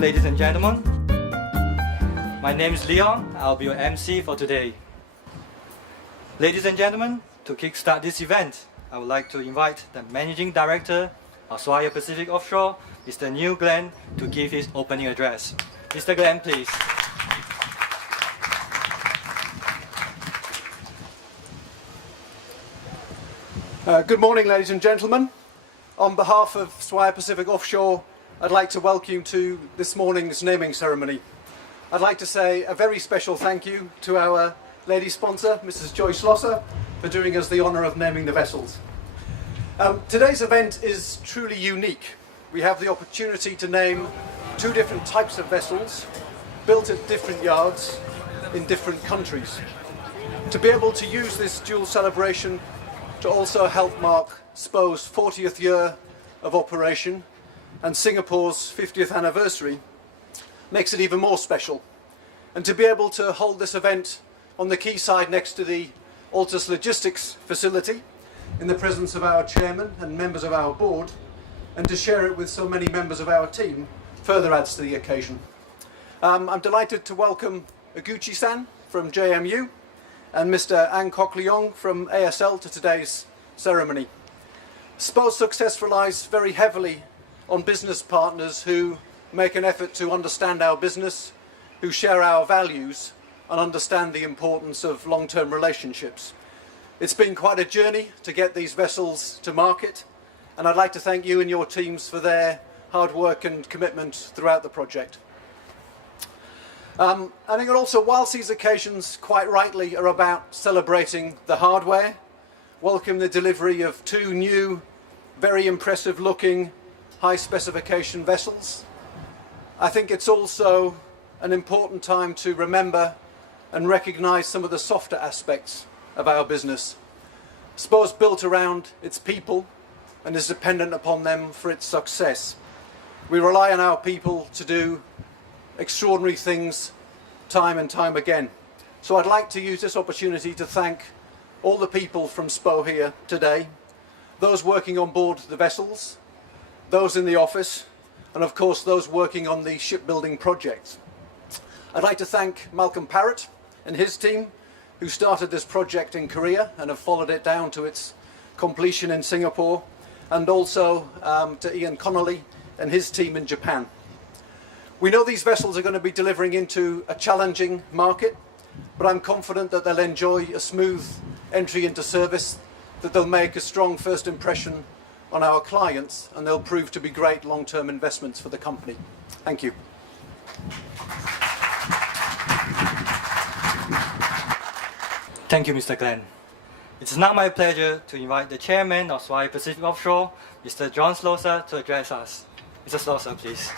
morning, ladies and gentlemen. My name is Leon. I'll be your MC for today. Ladies and gentlemen, to kickstart this event, I would like to invite the Managing Director of Swire Pacific Offshore, Mr. Neil Glenn, to give his opening address. Mr. Glenn, please. Good morning, ladies and gentlemen. On behalf of Swire Pacific Offshore, I'd like to welcome you to this morning's naming ceremony. I'd like to say a very special thank you to our lady sponsor, Mrs. Joyce Losser, for doing us the honour of naming the vessels. Today's event is truly unique. We have the opportunity to name two different types of vessels built at different yards in different countries. To be able to use this dual celebration to also help mark SPO's 40th year of operation and Singapore's 50th anniversary makes it even more special. And to be able to hold this event on the quayside next to the Altus Logistics facility in the presence of our chairman and members of our board, and to share it with so many members of our team further adds to the occasion. I'm delighted to welcome Aguchi-san from JMU and Mr. Ang Kok Leong from ASL to today's ceremony. SPO's success relies very heavily on business partners who make an effort to understand our business, who share our values and understand the importance of long-term relationships. It's been quite a journey to get these vessels to market, and I'd like to thank you and your teams for their hard work and commitment throughout the project. I think also, whilst these occasions quite rightly are about celebrating the hardware, welcome the delivery of two new, very impressive looking, high specification vessels, I think it's also an important time to remember and recognise some of the softer aspects of our business. SPO's built around its people and is dependent upon them for its success. We rely on our people to do extraordinary things time and time again. So I'd like to use this opportunity to thank all the people from SPO here today, those working on board the vessels, those in the office, and of course those working on the shipbuilding projects. I'd like to thank Malcolm Parrott and his team, who started this project in Korea and have followed it down to its completion in Singapore, and also to Ian Connolly and his team in Japan. We know these vessels are going to be delivering into a challenging market, but I'm confident that they'll enjoy a smooth entry into service, that they'll make a strong first impression on our clients, and they'll prove to be great long-term investments for the company. Thank you. Thank you, Mr. Glenn. It's now my pleasure to invite the Chairman of Swire Pacific Offshore, Mr. John Slosser, to address us. Mr. Slosser, please.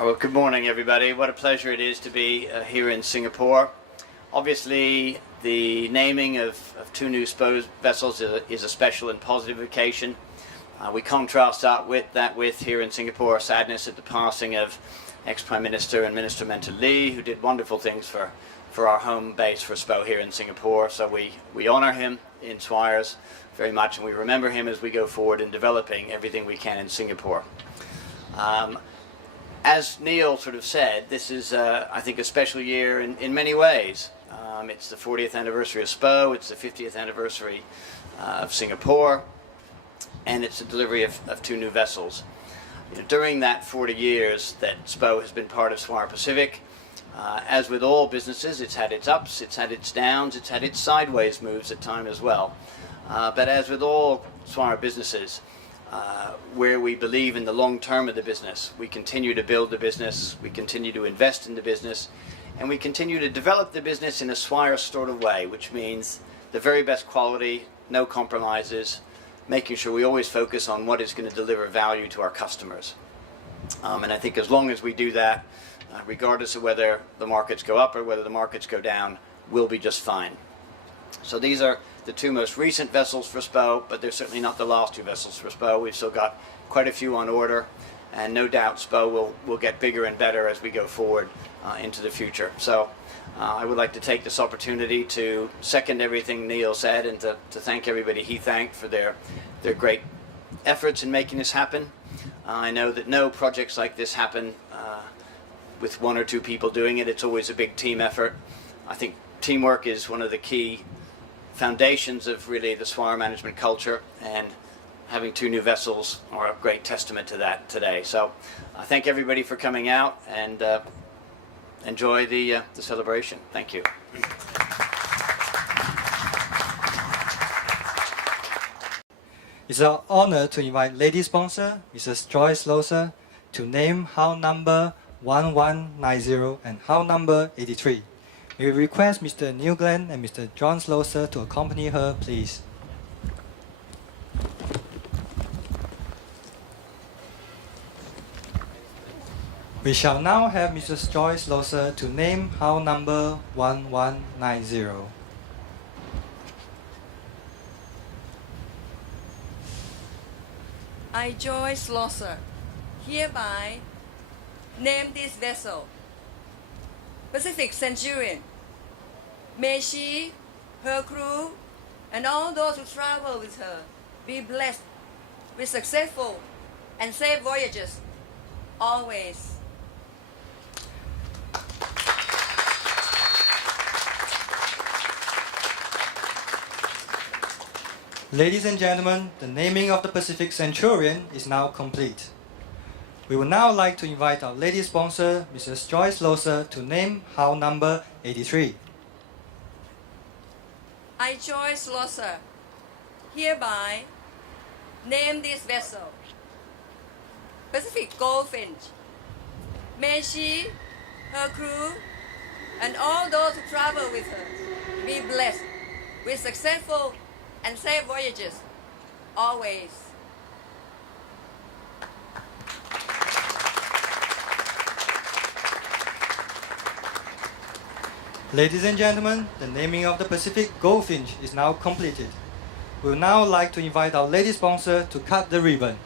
Well, good morning, everybody. What a pleasure it is to be here in Singapore. Obviously, the naming of two new SPO vessels is a special and positive occasion. We contrast that with here in Singapore, sadness at the passing of ex-Prime Minister and Minister Mentor Lee, who did wonderful things for our home base for SPO here in Singapore. So we honour him in Swires very much, and we remember him as we go forward in developing everything we can in Singapore. As Neil sort of said, this is, I think, a special year in many ways. It's the 40th anniversary of SPO, it's the 50th anniversary of Singapore, and it's the delivery of two new vessels. During that 40 years that SPO has been part of Swire Pacific, as with all businesses, it's had its ups, it's had its downs, it's had its sideways moves at times as well. But as with all Swire businesses, where we believe in the long term of the business, we continue to build the business, we continue to invest in the business, and we continue to develop the business in a Swire sort of way, which means the very best quality, no compromises, making sure we always focus on what is going to deliver value to our customers. And I think as long as we do that, regardless of whether the markets go up or whether the markets go down, we'll be just fine. So these are the two most recent vessels for SPO, but they're certainly not the last two vessels for SPO. We've still got quite a few on order, and no doubt SPO will get bigger and better as we go forward into the future. So I would like to take this opportunity to second everything Neil said and to thank everybody he thanked for their great efforts in making this happen. I know that no projects like this happen with one or two people doing it. It's always a big team effort. I think teamwork is one of the key foundations of really the Swire management culture, and having two new vessels are a great testament to that today. So I thank everybody for coming out, and enjoy the celebration. Thank you. It's our honor to invite lady sponsor, Mrs. Joyce Loser, to name hull number 1190 and hull number 83. We request Mr. Neil Glenn and Mr. John Loser to accompany her, please. We shall now have Mrs. Joyce Loser to name hull number 1190. I, Joyce Loser, hereby name this vessel Pacific Centurion. May she, her crew, and all those who travel with her be blessed with successful and safe voyages always. Ladies and gentlemen, the naming of the Pacific Centurion is now complete. We would now like to invite our lady sponsor, Mrs. Joyce Loser, to name hull number 83. I, Joyce Loser, hereby name this vessel Pacific Goldfinch. May she, her crew, and all those who travel with her be blessed with successful and safe voyages always. Ladies and gentlemen, the naming of the Pacific Goldfinch is now completed. We would now like to invite our lady sponsor to cut the ribbon.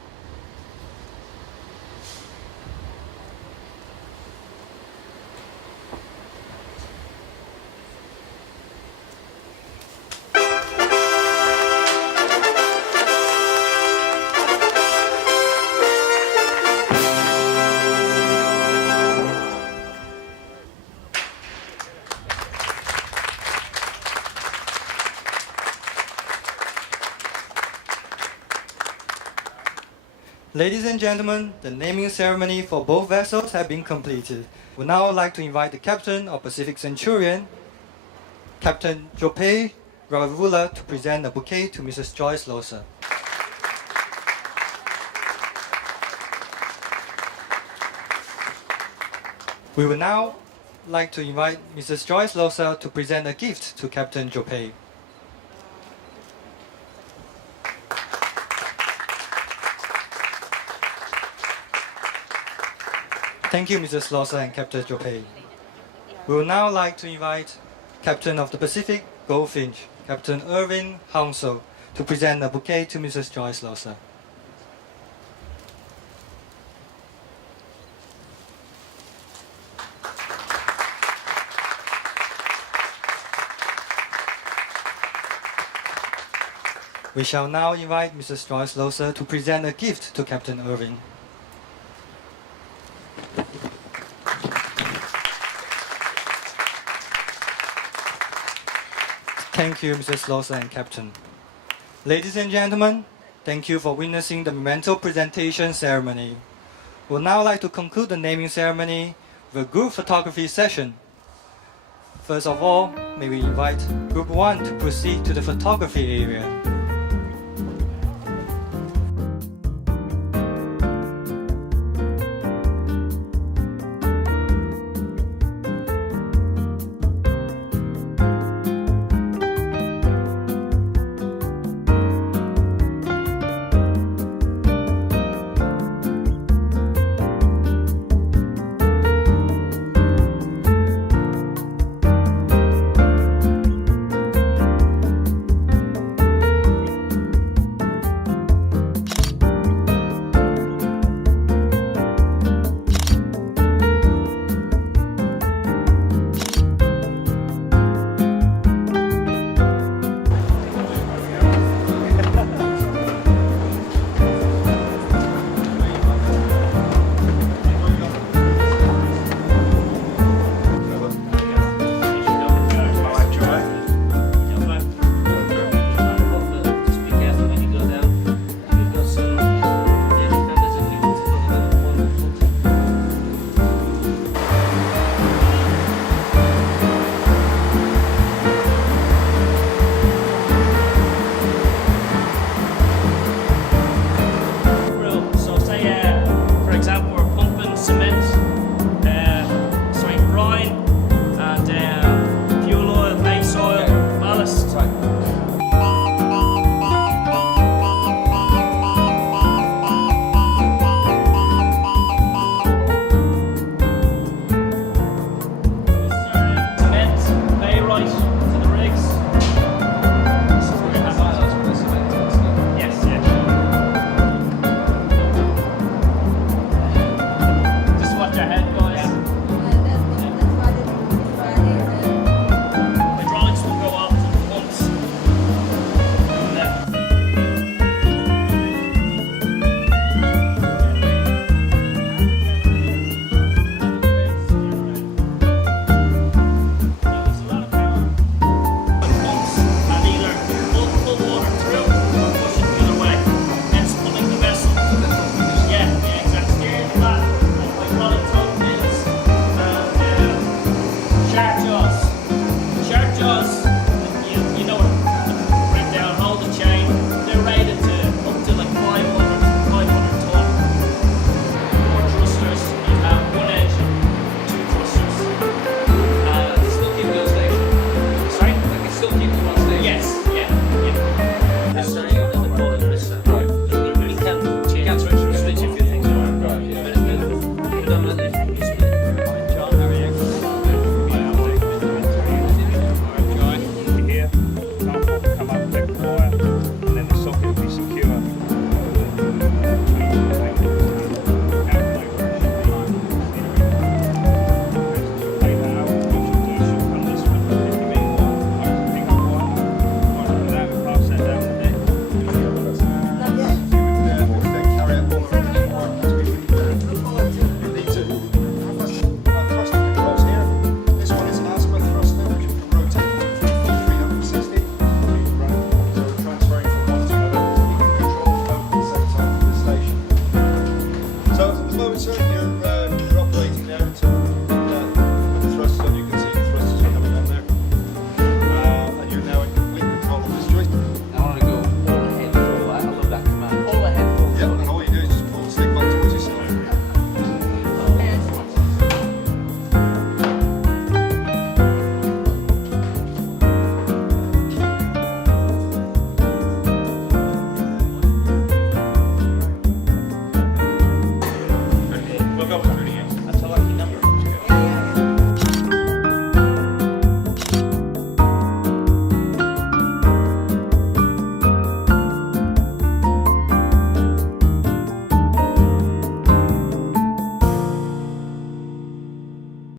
Ladies and gentlemen, the naming ceremony for both vessels have been completed. We would now like to invite the captain of Pacific Centurion, Captain Jope Ravula, to present a bouquet to Mrs. Joyce Loser. We would now like to invite Mrs. Joyce Loser to present a gift to Captain Jope. Thank you, Mrs. Loser and Captain Jope. We would now like to invite Captain of the Pacific Goldfinch, Captain Irving Hounsel, to present a bouquet to Mrs. Joyce Loser. We shall now invite Mrs. Joyce Loser to present a gift to Captain Irving. Thank you, Mrs. Loser and Captain. Ladies and gentlemen, thank you for witnessing the memento presentation ceremony. We would now like to conclude the naming ceremony with a group photography session. First of all, may we invite Group 1 to proceed to the photography area.